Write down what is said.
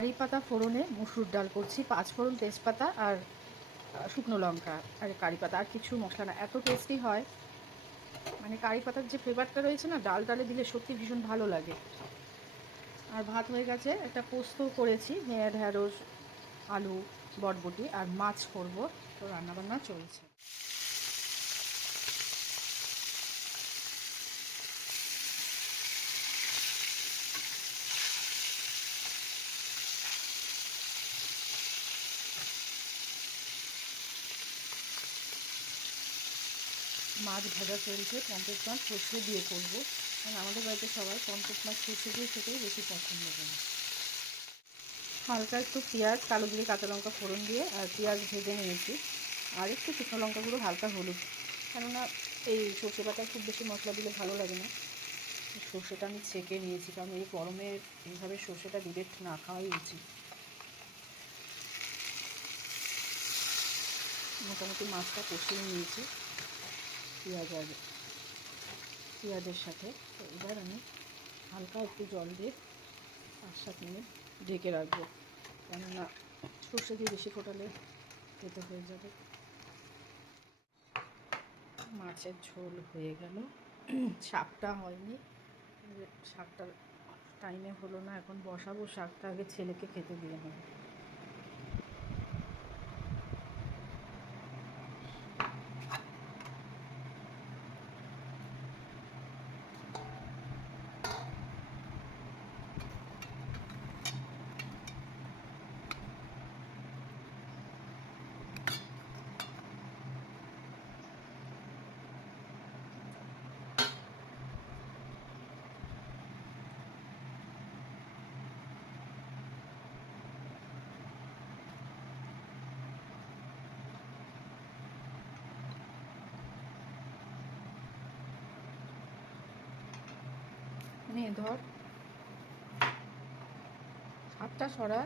কারি পাতা ফোড়নে মুসুর ডাল করছি, 5 ফোড়ন, তেজপাতা আর শুকনো লঙ্কা আর কারি পাতা, আর কিছু মশলা না। এত টেস্টি হয়, মানে কারি পাতার যে ফ্লেভারটা রয়েছে না, ডাল ডালে দিলে সত্যি ভীষণ ভালো লাগে। আর ভাত হয়ে গেছে, একটা পোস্ত করেছি, ঢ্যাঁড়স, আলু, বটবটি আর মাছ করব, তো রান্নাবান্না চলছে। মাছ ভাজা চলছে, পঞ্চাশ মাছ সর্ষে দিয়ে করবো, কারণ আমাদের বাড়িতে সবাই পঞ্চাশ মাছ সর্ষে দিয়ে খেতেই বেশি পছন্দ করে। হালকা একটু পেঁয়াজ, কালো জিরে, কাঁচা লঙ্কা ফোড়ন দিয়ে আর পেঁয়াজ ভেজে নিয়েছি, আর একটু শুকনো লঙ্কা গুঁড়ো, হালকা হলুদ, কেননা এই সর্ষে পাতায় খুব বেশি মশলা দিলে ভালো লাগে না। সর্ষেটা আমি ছেঁকে নিয়েছি, কারণ এই গরমে এইভাবে সর্ষেটা ডিরেক্ট না খাওয়াই উচিত। মোটামুটি মাছটা কষিয়ে নিয়েছি পেঁয়াজের সাথে। তো এবার আমি হালকা একটু জল দিয়ে 5-7 মিনিট ঢেকে রাখবো, কেননা সর্ষে দিয়ে বেশি ফোটালে খেতে হয়ে যাবে। মাছের ঝোল হয়ে গেল, শাকটা হয়নি, শাকটা টাইমে হলো না, এখন বসাবো শাকটা, আগে ছেলেকে খেতে দিয়ে নেব। নে ধর, হাতটা সরা।